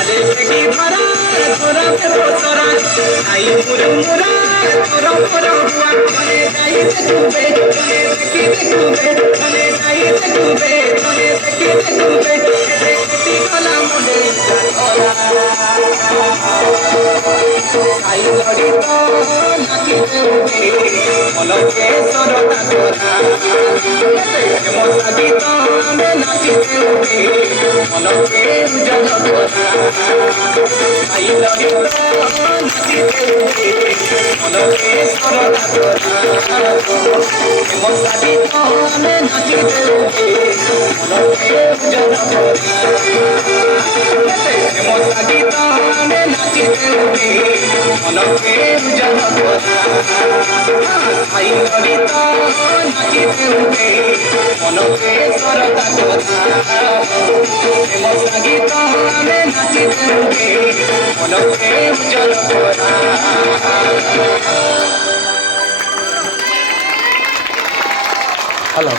Adel peki para, thora pe आई मुरमुरा तोरा मोरा हुआ मने जाई देखुबे मने देखी देखुबे मने जाई देखुबे मने देखी देखुबे एते कोटी गला मुंडे ओला आई लड़ी तो नाची देउबे मलके सरता तोरा एते मोसा गीत में नाची देउबे मलके उजल तोरा आई लड़ी तो नाची देउबे मलके सरता तोरा मोसा गीत में नाची देउबे मलके उजल तोरा मोसा गीत में नाची देउबे मलके उजल तोरा आई लड़ी तो नाची देउबे मलके सरता तोरा मोसा गीत में नाची देउबे मलके उजल तोरा হ্যালো।